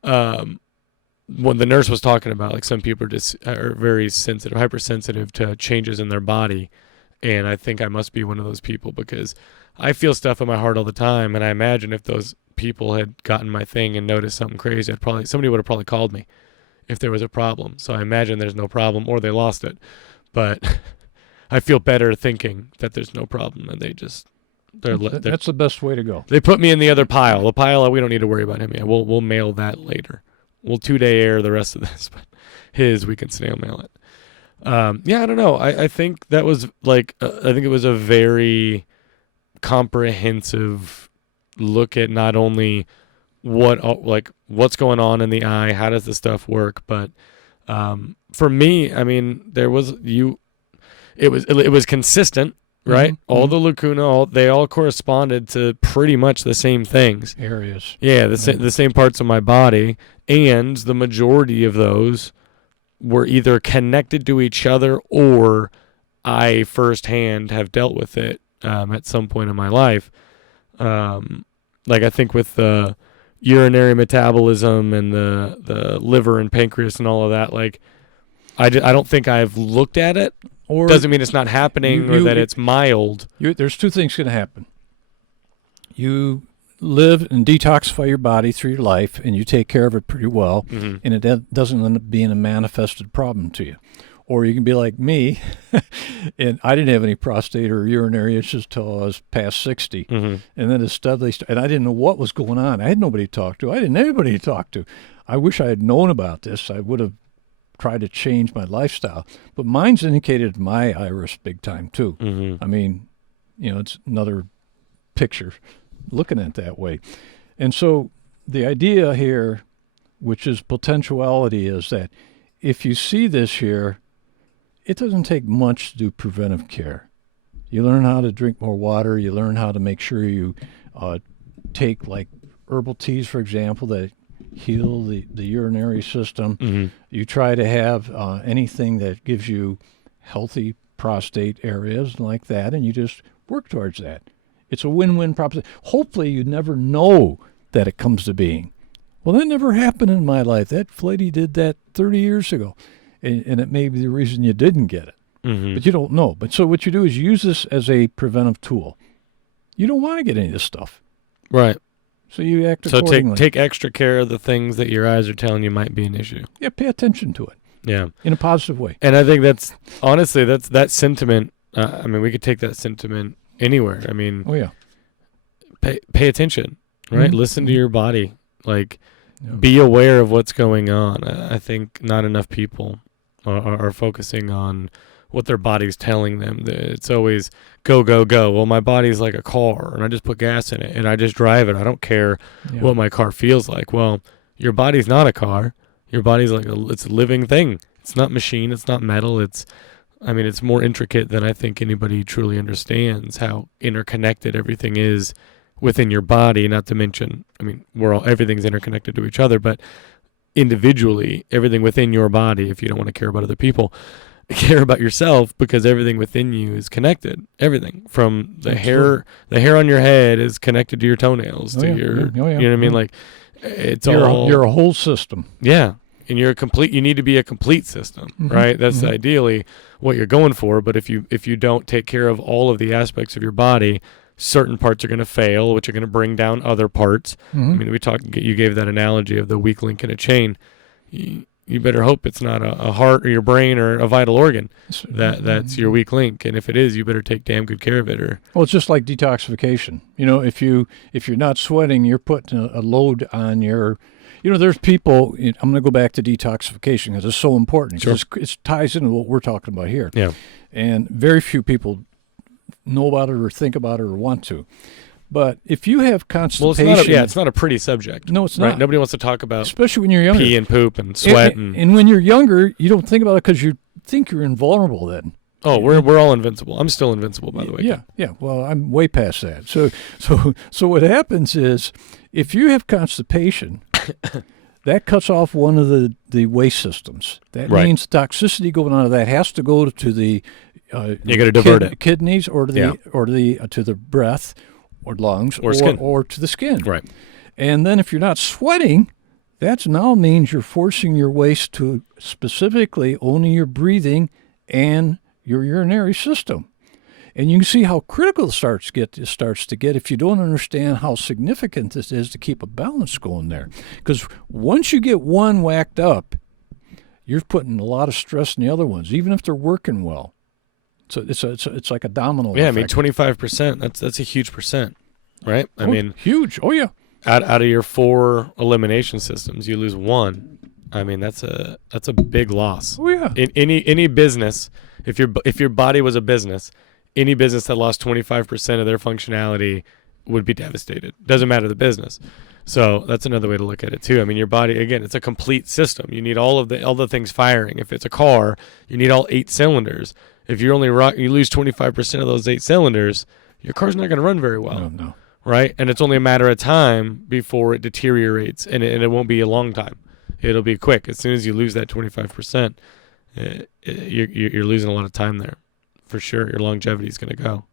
when the nurse was talking about, like, some people are very sensitive, hypersensitive to changes in their body. And I think I must be one of those people, because I feel stuff in my heart all the time. And I imagine if those people had gotten my thing and noticed something crazy, somebody would have probably called me if there was a problem. So I imagine there's no problem, or they lost it. But I feel better thinking that there's no problem, and that's the best way to go. They put me in the other pile. The pile we don't need to worry about him yet. We'll mail that later. We'll 2-day air the rest of this, but we can snail mail it. I don't know. I think that was like I think it was a very comprehensive look at not only what's going on in the eye, how does the stuff work, but for me, I mean, it was consistent, right? Mm-hmm. All the lacuna, they all corresponded to pretty much the same things. Areas. Yeah, the same parts of my body, and the majority of those were either connected to each other, or I firsthand have dealt with it at some point in my life. Like I think with the urinary metabolism and the liver and pancreas and all of that, like I don't think I've looked at it. Or doesn't mean it's not happening or that it's mild. There's two things going to happen. You live and detoxify your body through your life, and you take care of it pretty well, mm-hmm. and it doesn't end up being a manifested problem to you. Or you can be like me, and I didn't have any prostate or urinary issues until I was past 60. Mm-hmm. And then it steadily and I didn't know what was going on. I had nobody to talk to. I didn't have anybody to talk to. I wish I had known about this. I would have tried to change my lifestyle. But mine's indicated my iris big time, too. Mm-hmm. I mean, it's another picture looking at it that way. And so the idea here, which is potentiality, is that if you see this here, it doesn't take much to do preventive care. You learn how to drink more water. You learn how to make sure you take, like, herbal teas, for example, that heal the urinary system. Mm-hmm. You try to have anything that gives you healthy prostate areas like that, and you just work towards that. It's a win-win proposition. Hopefully you never know that it comes to being. Well, that never happened in my life. That Fladie did that 30 years ago. And it may be the reason you didn't get it. Mm-hmm. But you don't know. But so what you do is use this as a preventive tool. You don't want to get any of this stuff. Right. So you act accordingly. So take extra care of the things that your eyes are telling you might be an issue. Yeah, pay attention to it. Yeah. In a positive way. And I think that's that sentiment. I mean, we could take that sentiment anywhere. I mean, oh yeah. Pay attention, right? Mm-hmm. Listen to your body. Like, yeah. Be aware of what's going on. I think not enough people are focusing on what their body's telling them. It's always go, go, go. Well, my body's like a car, and I just put gas in it, and I just drive it. I don't care what my car feels like. Well, your body's not a car. Your body's like it's a living thing. It's not machine. It's not metal. It's more intricate than I think anybody truly understands how interconnected everything is within your body. Not to mention, everything's interconnected to each other, but individually, everything within your body, if you don't want to care about other people, care about yourself, because everything within you is connected. Everything from the hair on your head is connected to your toenails, you know what I mean? Like, it's you're a whole system. Yeah. And you need to be a complete system, mm-hmm. right? That's mm-hmm. ideally what you're going for. But if you don't take care of all of the aspects of your body, certain parts are going to fail, which are going to bring down other parts. Mm-hmm. You gave that analogy of the weak link in a chain. You better hope it's not a heart or your brain or a vital organ that's your weak link. And if it is, you better take damn good care of it. Well, it's just like detoxification. If you're not sweating, you're putting a load on your. There's people. I'm going to go back to detoxification because it's so important. Sure. It ties into what we're talking about here. Yeah. And very few people know about it or think about it or want to. But if you have constipation... Well, it's not a pretty subject. No, it's right? not. Nobody wants to talk about especially when you're younger. Pee and poop and sweat. And when you're younger, you don't think about it because you think you're invulnerable then. Oh, we're all invincible. I'm still invincible, by the way. Yeah. Well, I'm way past that. So what happens is if you have constipation... That cuts off one of the waste systems. That means toxicity going on of that has to go to the you got to divert it. Kidneys or to the breath or lungs or skin or to the skin. Right. And then if you're not sweating, that now means you're forcing your waste to specifically only your breathing and your urinary system. And you can see how critical it starts to get if you don't understand how significant this is to keep a balance going there. Because once you get one whacked up, you're putting a lot of stress on the other ones, even if they're working well. So it's like a domino effect. Yeah, I mean, 25%, that's a huge percent, right? I mean, huge. Oh, yeah. Out of your 4 elimination systems, you lose 1. I mean, that's a big loss. Oh, yeah. In any business, if your body was a business, any business that lost 25% of their functionality would be devastated. Doesn't matter the business. So that's another way to look at it too. I mean, your body, again, it's a complete system. You need all the things firing. If it's a car, you need all 8 cylinders. If you lose 25% of those 8 cylinders, your car's not going to run very well. No. Right? And it's only a matter of time before it deteriorates, and it won't be a long time. It'll be quick. As soon as you lose that 25%, you're losing a lot of time there. For sure, your longevity is going to go.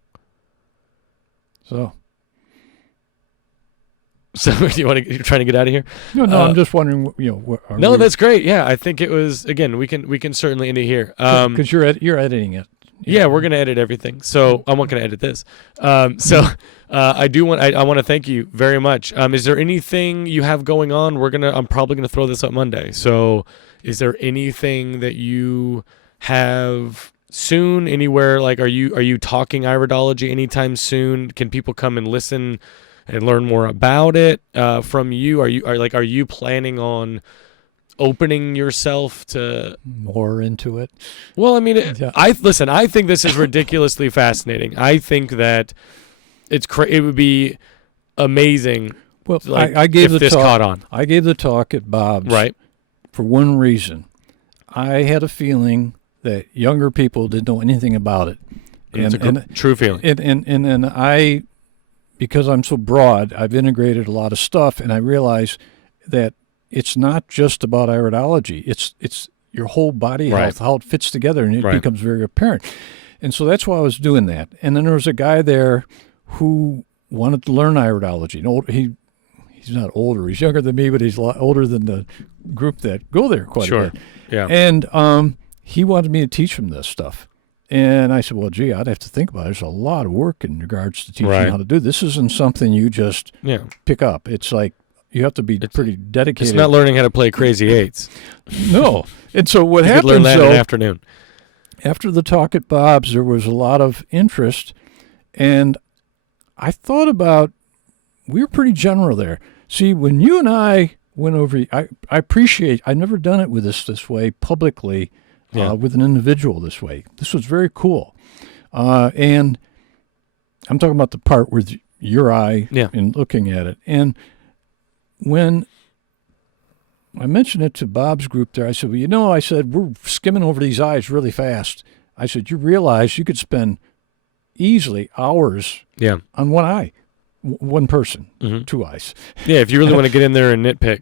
So you're trying to get out of here? No, I'm just wondering. No, that's great. Yeah, I think it was. Again, we can certainly end it here. Because you're editing it. Yeah, we're going to edit everything. So I'm not going to edit this. I want to thank you very much. Is there anything you have going on? I'm probably going to throw this up Monday. So is there anything that you have soon anywhere? Like, are you talking iridology anytime soon? Can people come and listen and learn more about it from you? Are you planning on opening yourself to more into it? Well, I mean, I think this is ridiculously fascinating. I think that it would be amazing. Well, I gave if the this talk. Caught on. I gave the talk at Bob's, right, for one reason. I had a feeling that younger people didn't know anything about it. True feeling. And I, because I'm so broad, I've integrated a lot of stuff, and I realize that it's not just about iridology. It's your whole body health, how it fits together, and it becomes very apparent. And so that's why I was doing that. And then there was a guy there who wanted to learn iridology. He's not older. He's younger than me, but he's a lot older than the group that go there quite a bit. Yeah. And he wanted me to teach him this stuff. And I said, well, gee, I'd have to think about it. There's a lot of work in regards to teaching how to do this. This isn't something you just pick up. It's like you have to be pretty dedicated. It's not learning how to play crazy eights. No. And so what happened, you could learn that in the afternoon. After the talk at Bob's, there was a lot of interest. And I thought about, we were pretty general there. See, when you and I went over, I appreciate, I've never done it with this way publicly, with an individual this way. This was very cool. And I'm talking about the part with your eye and looking at it. And when I mentioned it to Bob's group there, I said, well, I said, we're skimming over these eyes really fast. I said, you realize you could spend easily hours on one eye, one person, 2 eyes. Yeah, if you really want to get in there and nitpick.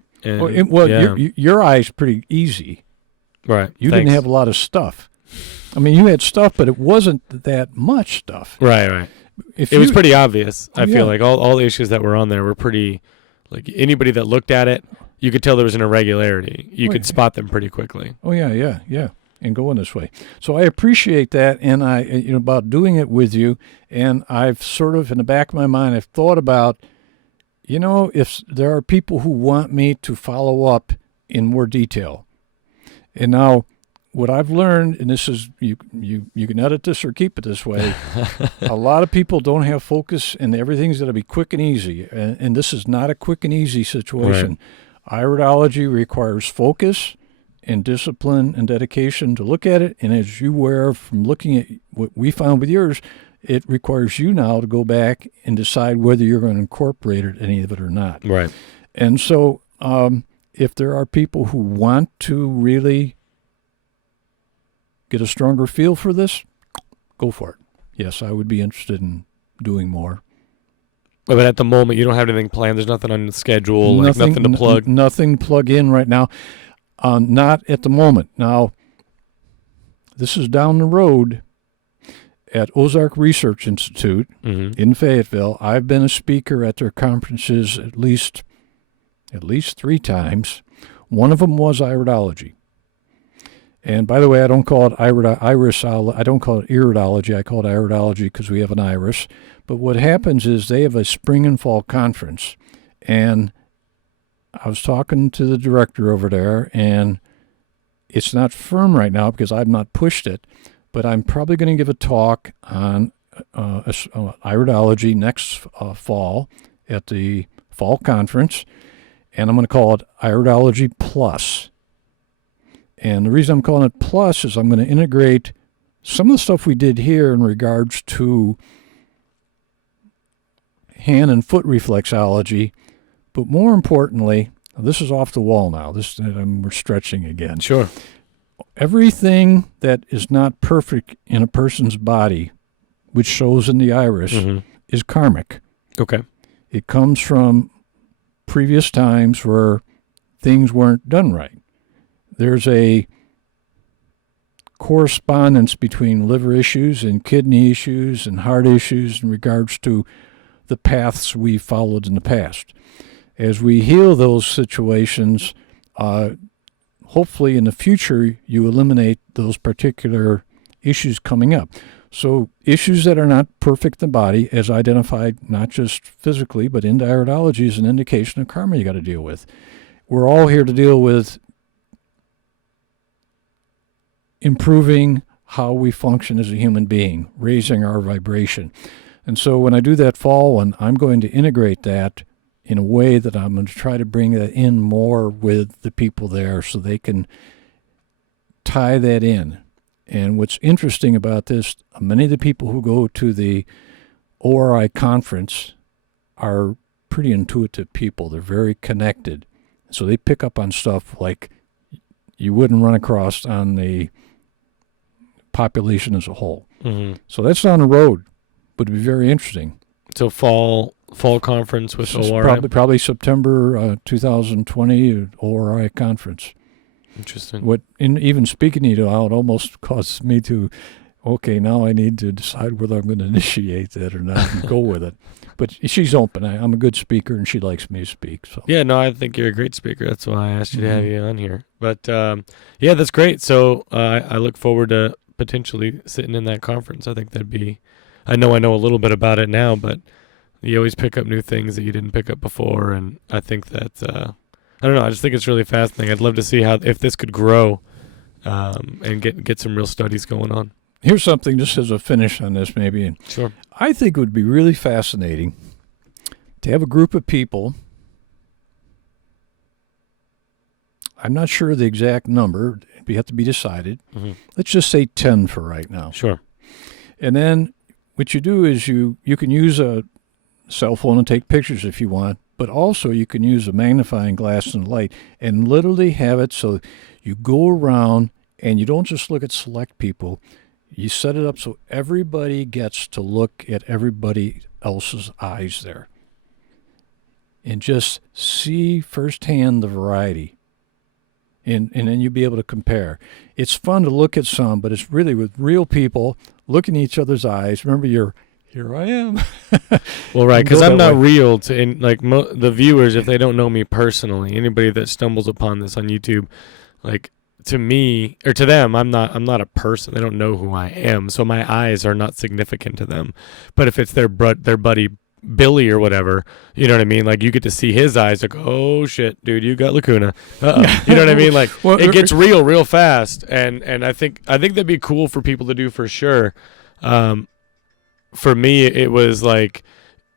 Your eye's pretty easy. Right. You didn't have a lot of stuff. I mean, you had stuff, but it wasn't that much stuff. Right. It was pretty obvious. I feel like all the issues that were on there were pretty, like anybody that looked at it, you could tell there was an irregularity. You could spot them pretty quickly. Oh, yeah. And going this way. So I appreciate that, and about doing it with you, and I've sort of, in the back of my mind, I've thought about, if there are people who want me to follow up in more detail. And now, what I've learned, and this is, you can edit this or keep it this way, a lot of people don't have focus, and everything's going to be quick and easy, and this is not a quick and easy situation. Right. Iridology requires focus and discipline and dedication to look at it, and as you were from looking at what we found with yours, it requires you now to go back and decide whether you're going to incorporate any of it or not. Right. And so if there are people who want to really get a stronger feel for this, go for it. Yes, I would be interested in doing more. But at the moment, you don't have anything planned. There's nothing on the schedule, nothing to plug. Nothing to plug in right now. Not at the moment. Now, this is down the road. at Ozark Research Institute in Fayetteville. I've been a speaker at their conferences at least 3 times. One of them was iridology. And by the way, I don't call it I don't call it iridology. I call it iridology because we have an iris. But what happens is they have a spring and fall conference. And I was talking to the director over there, and it's not firm right now because I've not pushed it. But I'm probably going to give a talk on iridology next fall at the fall conference, and I'm going to call it Iridology Plus. And the reason I'm calling it Plus is I'm going to integrate some of the stuff we did here in regards to hand and foot reflexology, but more importantly, this is off the wall now. We're stretching again. Sure. Everything that is not perfect in a person's body, which shows in the iris, is karmic. Okay. It comes from previous times where things weren't done right. There's a correspondence between liver issues and kidney issues and heart issues in regards to the paths we followed in the past. As we heal those situations, hopefully in the future you eliminate those particular issues coming up. So issues that are not perfect in the body, as identified not just physically, but in iridology, is an indication of karma you got to deal with. We're all here to deal with improving how we function as a human being, raising our vibration. And so when I do that fall one, I'm going to integrate that in a way that I'm going to try to bring that in more with the people there so they can tie that in. And what's interesting about this, many of the people who go to the ORI conference are pretty intuitive people. They're very connected. So they pick up on stuff like you wouldn't run across on the population as a whole. So that's down the road, but it'd be very interesting. So fall conference with ORI? Probably September 2020 ORI conference. Interesting. Even speaking to you out almost causes me to, okay, now I need to decide whether I'm going to initiate that or not and go with it. But she's open. I'm a good speaker, and she likes me to speak. So yeah, no, I think you're a great speaker. That's why I asked you to have you on here. But yeah, that's great. So I look forward to potentially sitting in that conference. I think that'd be. I know a little bit about it now, but you always pick up new things that you didn't pick up before, and I think that. I don't know. I just think it's really fascinating. I'd love to see if this could grow and get some real studies going on. Here's something just as a finish on this maybe. Sure. I think it would be really fascinating to have a group of people. I'm not sure the exact number. It have to be decided. Let's just say 10 for right now. Sure. And then what you do is you can use a cell phone and take pictures if you want. But also you can use a magnifying glass and light and literally have it so you go around and you don't just look at select people. You set it up so everybody gets to look at everybody else's eyes there and just see firsthand the variety. And then you'll be able to compare. It's fun to look at some, but it's really with real people looking at each other's eyes. Remember, here I am. Well, right, because I'm not real to the viewers, if they don't know me personally, anybody that stumbles upon this on YouTube, like to me or to them, I'm not a person. They don't know who I am, so my eyes are not significant to them. But if it's their buddy Billy or whatever, you know what I mean? Like you get to see his eyes, like, oh shit, dude, you got lacuna. You know what I mean? Like it gets real fast, and I think that'd be cool for people to do for sure. For me, it was like,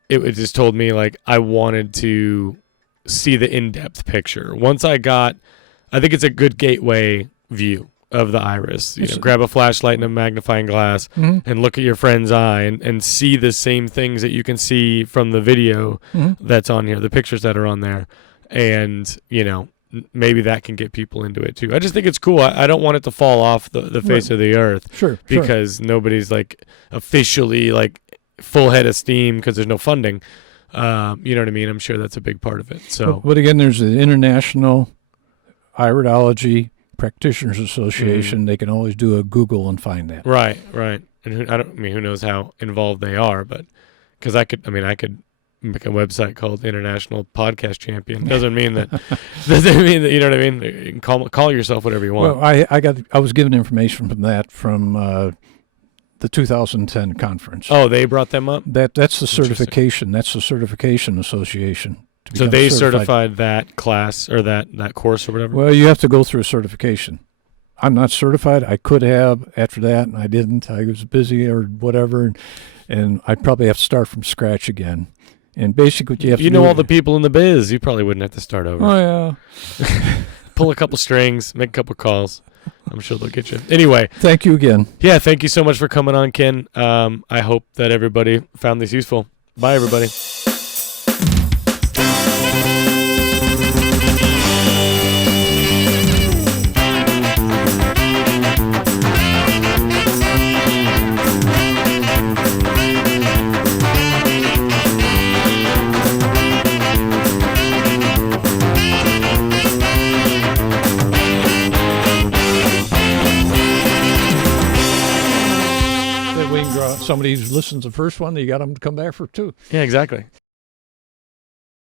it just told me like I wanted to see the in-depth picture. Once I think it's a good gateway view of the iris. You know, grab a flashlight and a magnifying glass and look at your friend's eye and see the same things that you can see from the video that's on here, the pictures that are on there. And, you know, maybe that can get people into it too. I just think it's cool. I don't want it to fall off the face of the earth. Sure. Because nobody's like officially like full head of steam because there's no funding. You know what I mean? I'm sure that's a big part of it. So, but again, there's the International Iridology Practitioners Association. They can always do a Google and find that. Right. and who knows how involved they are, but because I could make a website called International Podcast Champion. Doesn't mean that you know what I mean. You can call yourself whatever you want. Well, I was given information from the 2010 conference. Oh, they brought them up? That's the certification. That's the certification association. So they certified that class or that course or whatever? Well, you have to go through a certification. I'm not certified. I could have after that, and I didn't. I was busy or whatever, and I'd probably have to start from scratch again. And basically what you have to do... You know all the people in the biz. You probably wouldn't have to start over. Oh, yeah. Pull a couple strings, make a couple calls. I'm sure they'll get you. Anyway. Thank you again. Yeah, thank you so much for coming on, Ken. I hope that everybody found this useful. Bye, everybody. Somebody who listens to the first one, you got them to come back for two. Yeah, exactly.